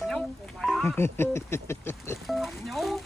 안녕, 꼬마야. 안녕.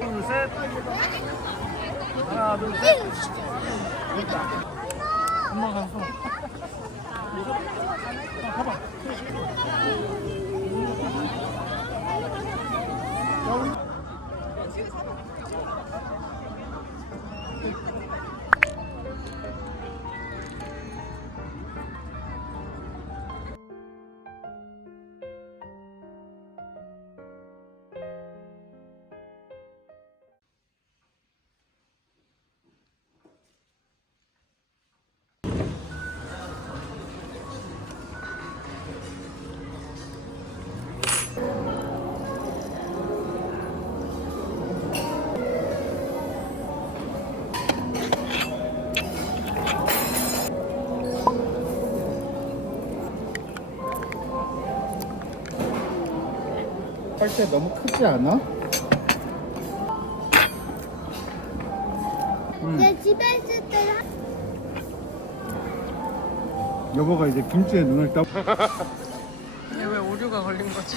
둘, 셋. 하나, 둘, 셋. 됐다. 엄마 가서. 가봐. 할 때 너무 크지 않아? 내 집에 있을 때 여보가 이제 김치에 눈을 떠. 이게 왜 오류가 걸린 거지?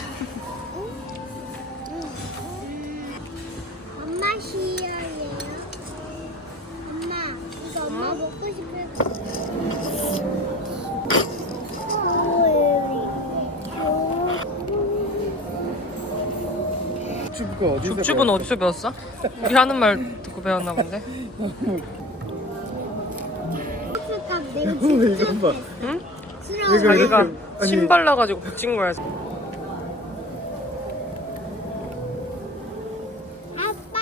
엄마 싫어해요. 엄마, 이거 엄마 먹고 싶을 죽주가 어디서? 죽집은 어디서 배웠어? 우리 하는 말 듣고 배웠나 본데? 내가 이거 봐. 응? 싫어. 이거 자기가 이렇게- 아니- 침 발라가지고 붙인 거야. 아빠.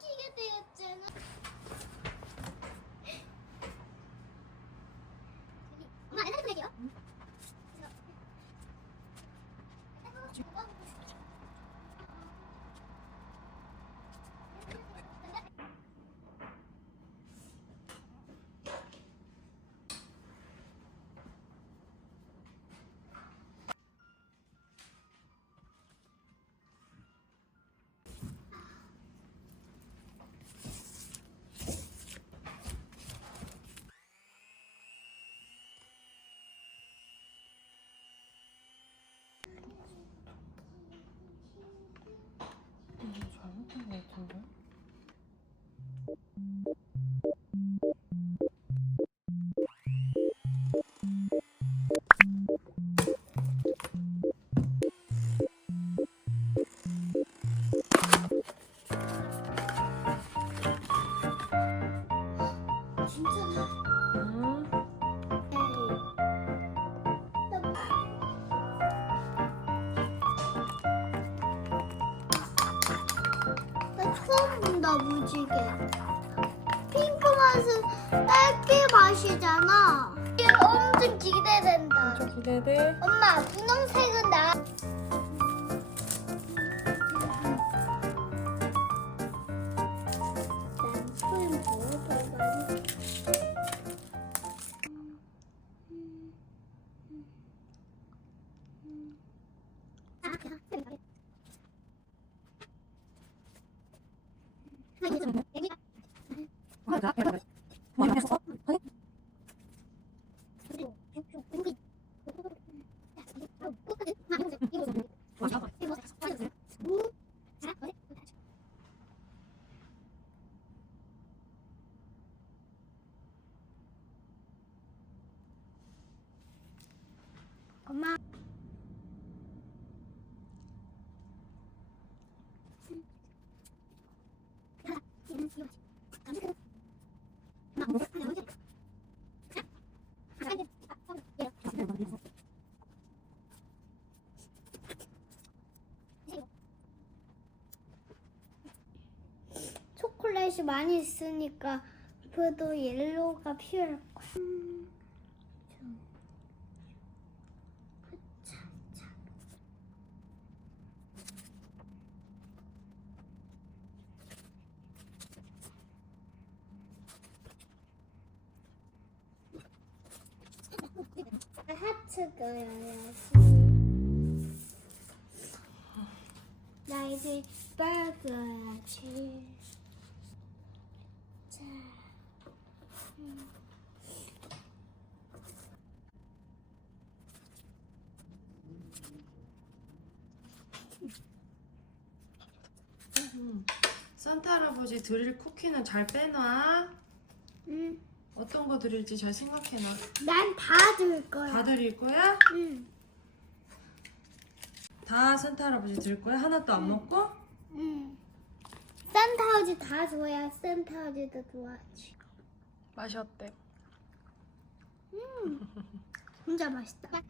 키게 되었잖아. 엄마, 내가 해볼게요. 잘못된 것 같은데? 진짜나? 응? 나 처음 본다, 무지개. 핑크 맛은 딸기 맛이잖아. 이게 엄청 기대된다. 좀 기대돼. 엄마, 분홍색은 나. 난 먹어봐야지. 엄마. 초콜릿이 많이 있으니까 그래도 옐로우가 필요할 거야. 하트 그려야지. 나 이제 빨 그려야지. 자. 산타 할아버지 드릴 쿠키는 잘 빼놔. 응. 어떤 거 드릴지 잘 생각해놔. 난 다 들 거야. 다 드릴 거야? 응. 다 산타 할아버지 드릴 거야? 하나도 안 먹고? 응. 산타우지 다 좋아야 산타우지도 좋아하지. 맛이 어때? 진짜 맛있다.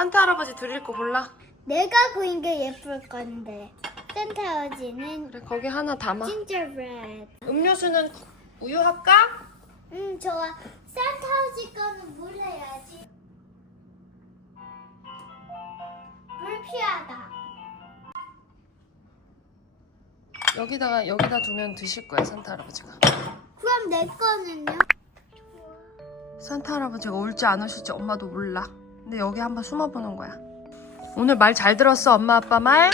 산타 할아버지 드릴 거 골라. 내가 그린 게 예쁠 건데. 산타 할아버지는 그래, 거기 하나 담아. 진저브레드. 음료수는 우유 할까? 좋아. 산타 할아버지 거는 물 해야지. 물 필요하다. 여기다 두면 드실 거야, 산타 할아버지가. 그럼 내 거는요? 산타 할아버지가 올지 안 오실지 엄마도 몰라. 근데 여기 한번 숨어보는 거야. 오늘 말 잘 들었어, 엄마 아빠 말?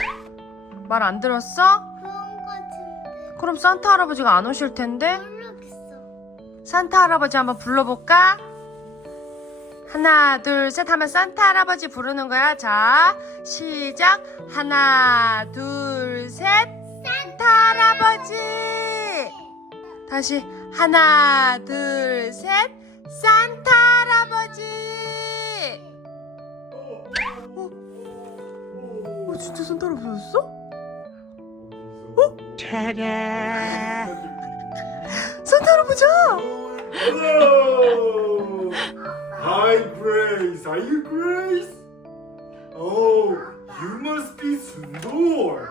말 안 들었어? 그런 거 같은데. 그럼 산타 할아버지가 안 오실 텐데? 모르겠어. 산타 할아버지 한번 불러볼까? 하나, 둘, 셋 하면 산타 할아버지 부르는 거야. 자, 시작. 하나, 둘, 셋. 산타 할아버지. 다시 하나, 둘, 셋. 산타 할아버지. 진짜 산타 할아버지였어? 산타 할아버지야. Hello! Hi, Grace. Are you Grace? Oh, you must be Sundor.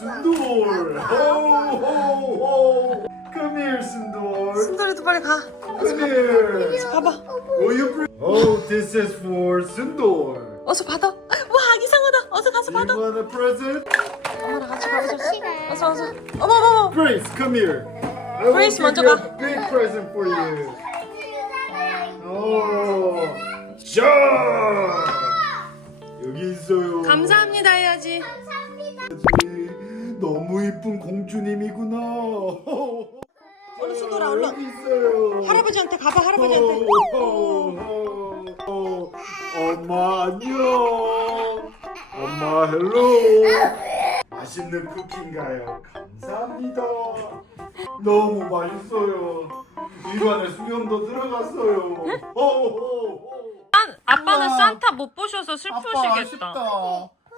Sundor. Ho, ho, ho. Come here, Sundor. 순돌이도 빨리 가. Come here. 가봐. Will you bring? Oh, this is for Sundor. 어서 받아. 와, 이상하다. 어서 가서 Do you 받아. want a present? 엄마랑 같이 가보자. 싫어요. 어서 어서. 어머. Grace, come here. I will Grace, give 먼저 you 가. a big present for you. Oh, 자, 여기 있어요. 감사합니다 해야지. 너무 이쁜 공주님이구나. 얼른 순돌아, 얼른. 여기 있어요. 할아버지한테 가봐. 할아버지한테. 엄마 안녕. 엄마 헬로. 맛있는 쿠키인가요? 감사합니다. 너무 맛있어요. 입안에 수염도 들어갔어요. 아빠는 우와. 산타 못 보셔서 슬프시겠다. 아쉽다.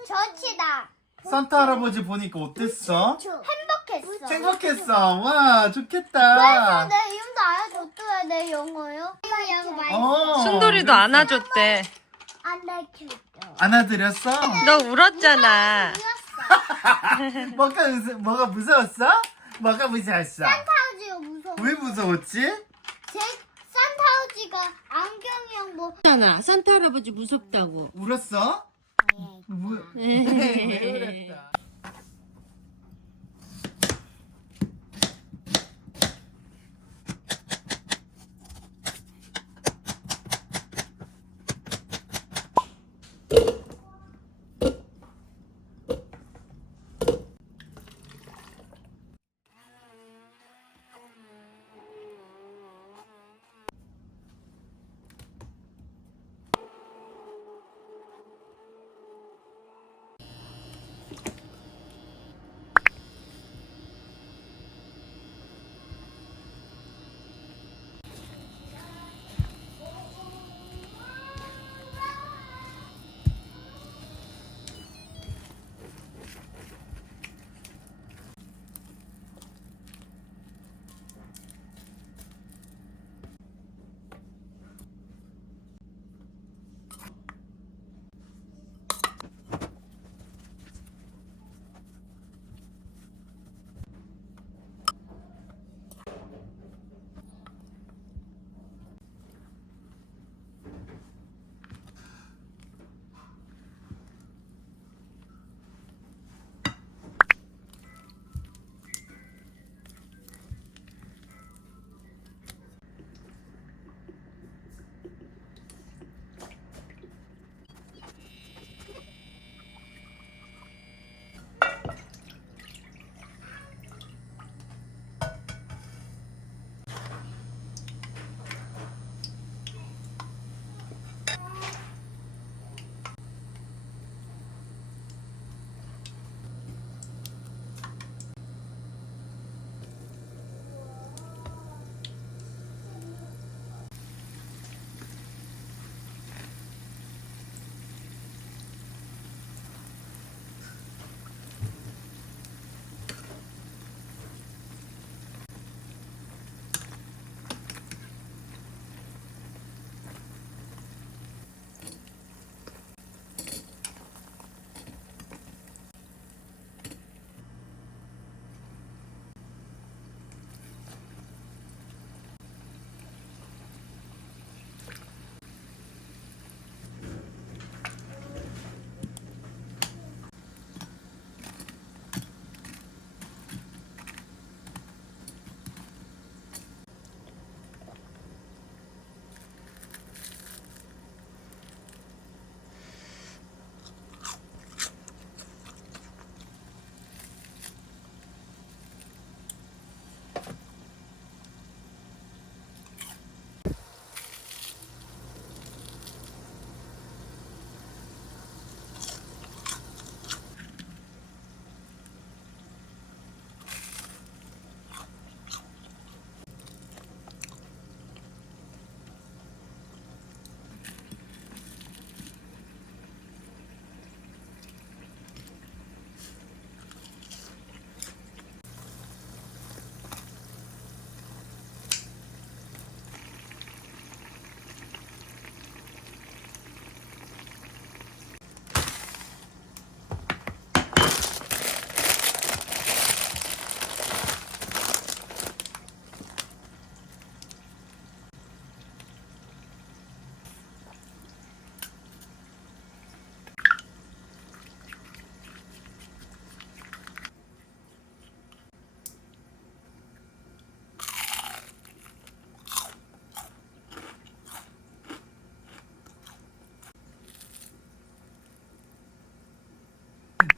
저치다. 산타 할아버지 보니까 어땠어? 행복했어. 행복했어. 와, 좋겠다. 그래서 내 이름도 알아줬더라. 내 영어요. 이거 많이 순돌이도 안아줬대. 안아줬어. 안아드렸어? 너 울었잖아. 뭐가 무서웠어? 뭐가 무서웠어? 산타우지가 무서워. 왜 무서웠지? 제 산타우지가 안경이랑 뭐 잖아. 산타 할아버지 무섭다고. 울었어? 왜 그랬다?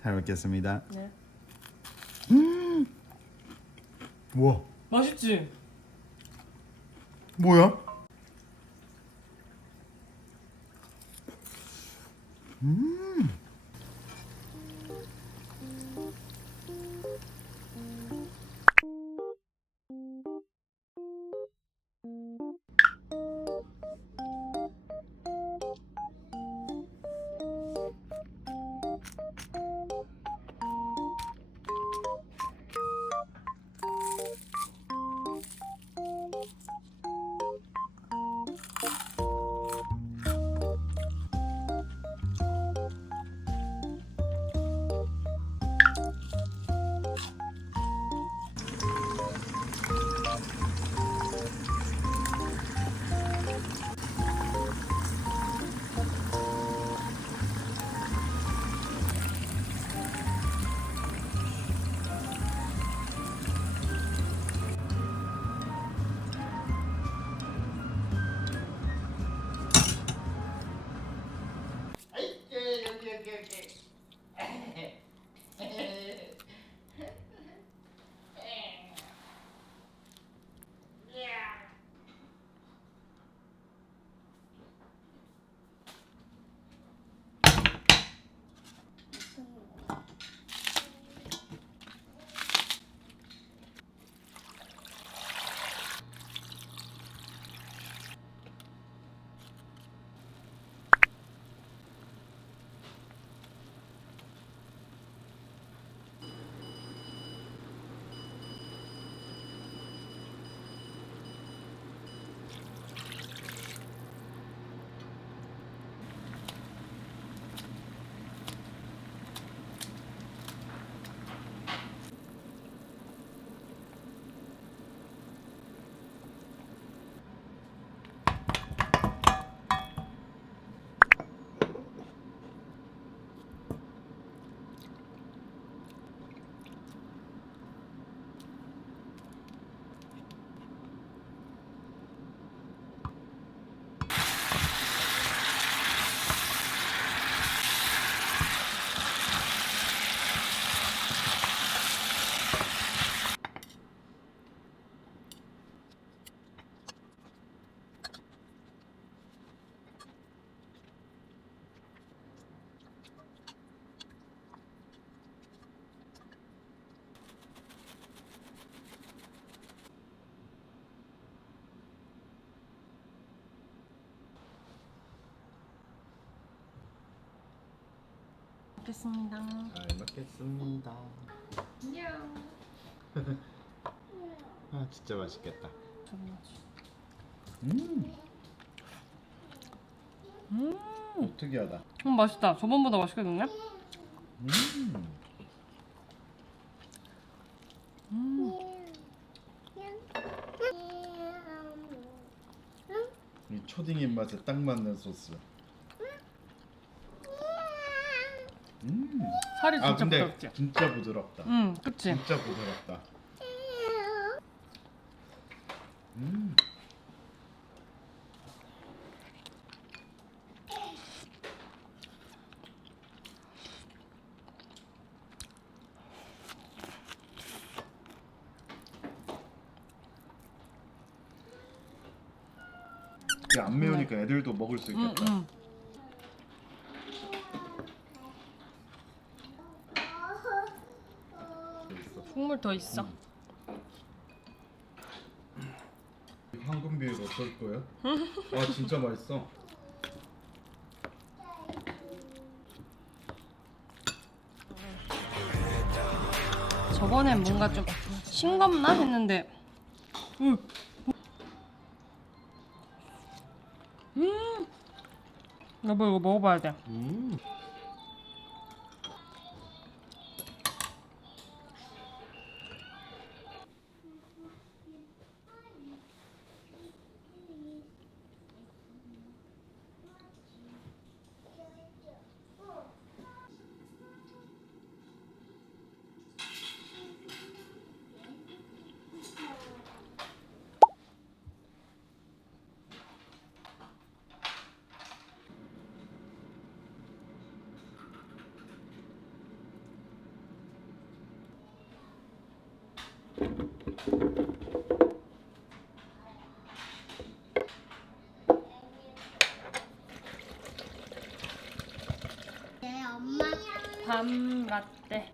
잘 먹겠습니다. 네. 우와, 맛있지? 뭐야? 먹겠습니다. 잘 먹겠습니다. 안녕. 아, 진짜 맛있겠다. 음. 특이하다. 맛있다. 저번보다 맛있게 됐네. 이 초딩 입맛에 딱 맞는 소스. 살이 아, 진짜 근데 부드럽지? 진짜 부드럽다. 그치? 진짜 부드럽다. 이게 안 매우니까 애들도 먹을 수 있겠다. 국물 더 있어. 황금 비율 어떨 거야? 와, 진짜 맛있어. 저번엔 뭔가 좀 싱겁나 했는데 여보 이거 먹어봐야 돼. 밤 라떼.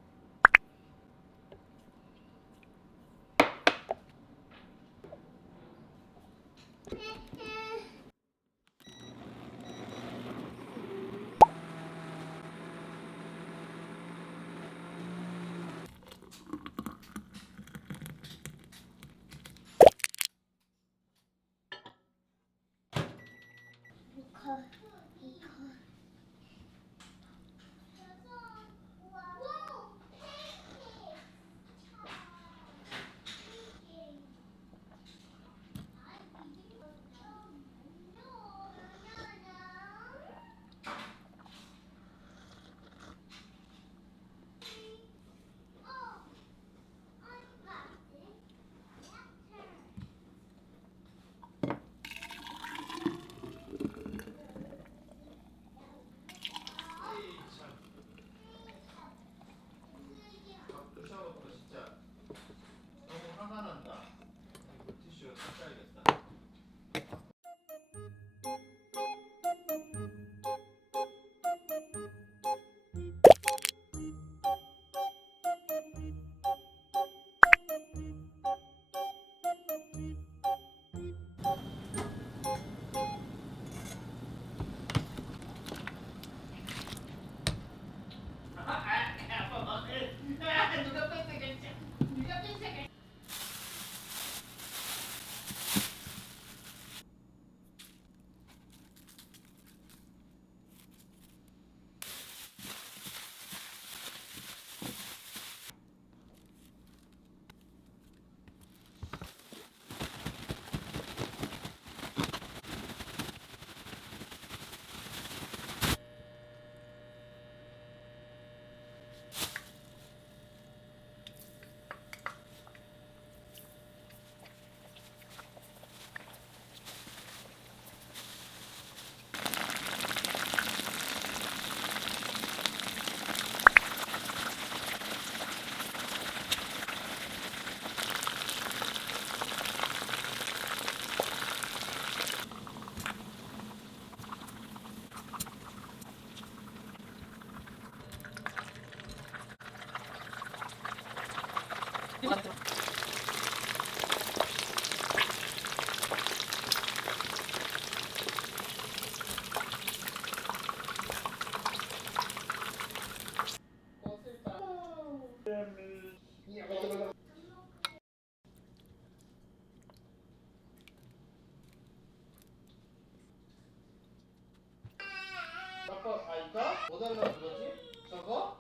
아빠 이거? 뭐 달라는 거지? 저거?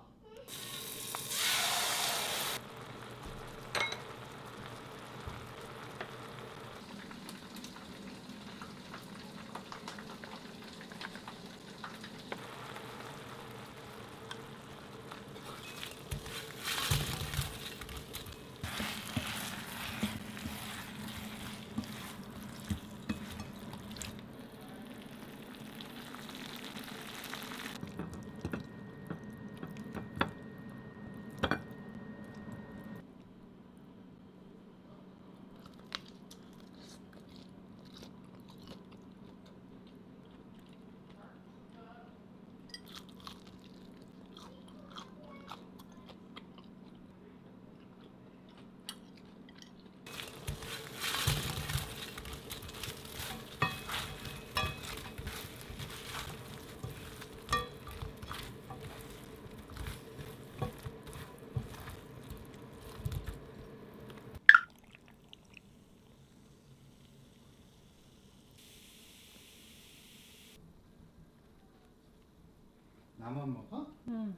나만 먹어? 응.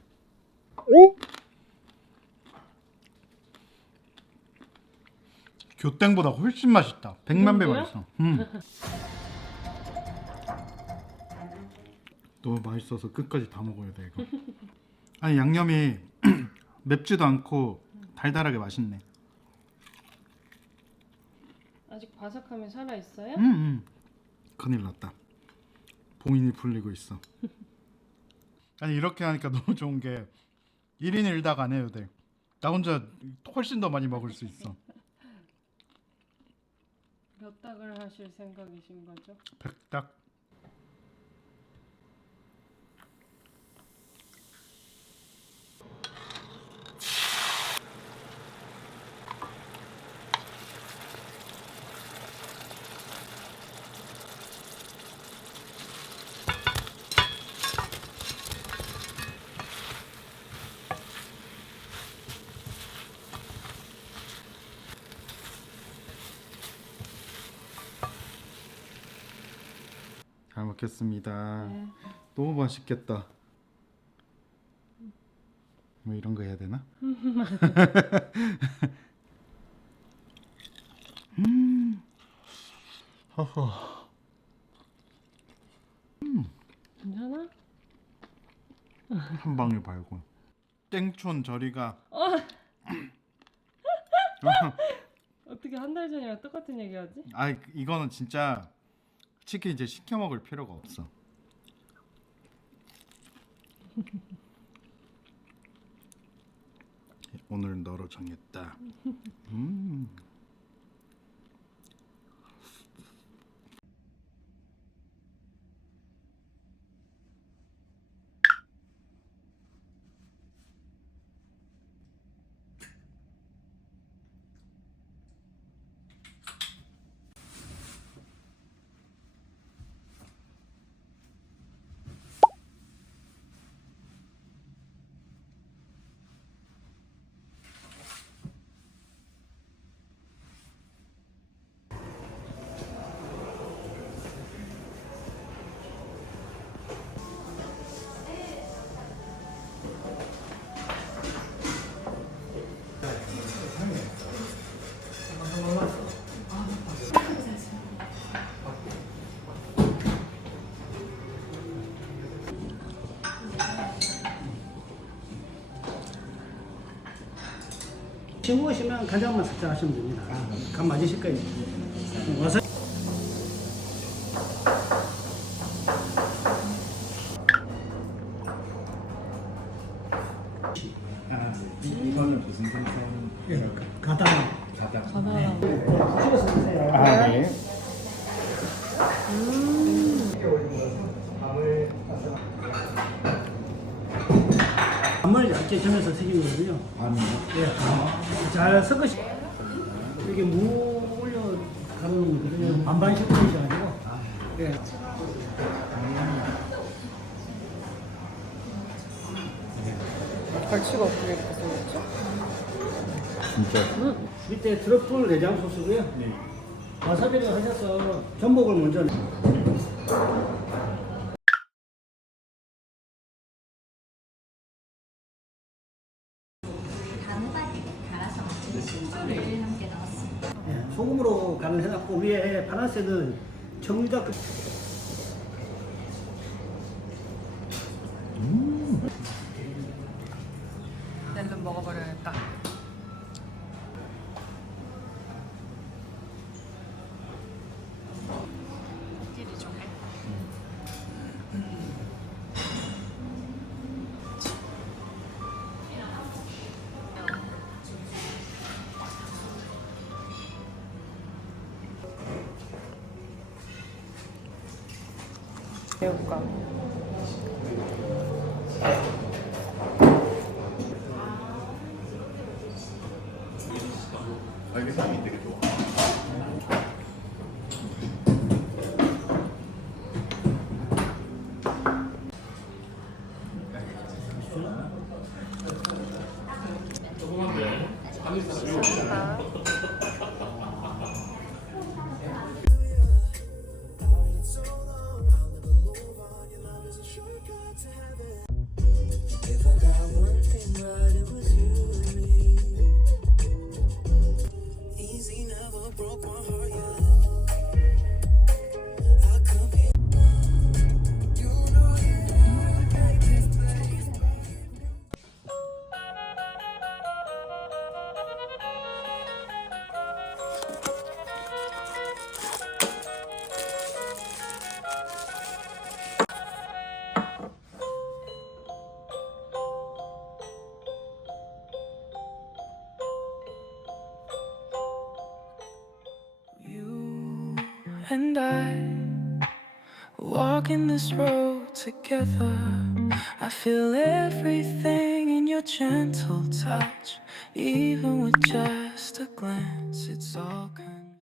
교땡보다 훨씬 맛있다. 100만 배 정도요? 맛있어. 너무 맛있어서 끝까지 다 먹어야 돼 이거. 아니 양념이 맵지도 않고 달달하게 맛있네. 아직 바삭함이 살아 있어요? 큰일 났다. 봉인이 풀리고 있어. 아니 이렇게 하니까 너무 좋은 게 1인 1닭 안 해도 돼. 나 혼자 훨씬 더 많이 먹을 수 있어. 몇 닭을 하실 생각이신 거죠? 100닭. 잘 먹겠습니다. 네. 너무 맛있겠다. 뭐 이런 거 해야 되나? 허허. 괜찮아? 한 방울 발고. 땡촌 저리가. 어떻게 한 달 전이랑 똑같은 얘기하지? 아 이거는 진짜 치킨 이제 시켜 먹을 필요가 없어. 오늘 너로 정했다. 싱거우시면 간장만 살짝 하시면 됩니다. 간 맞으실 거예요. 와서 이거는 무슨 생선? 가다. 가다랑 찍어서 드세요. 아 네. 밤을 얇게 점여서 튀긴 거거든요. 밤이요? 예, 잘 섞으시. 이게 무 올려 가르는 거거든요. 반반씩 올리셔가지고. 예. 갈치가 어떻게 이렇게 생겼죠? 진짜. 밑에 트러플 내장 소스고요. 와사비를 하셔서 전복을 먼저. 예, 소금으로 간을 해놨고 위에 파란색은 청유자. 얼른 먹어버려야겠다. 끼리 조개. 매울까? 알겠습니다. 되게 좋아. And I walking this road together. I feel everything in your gentle touch, even with just a glance. It's all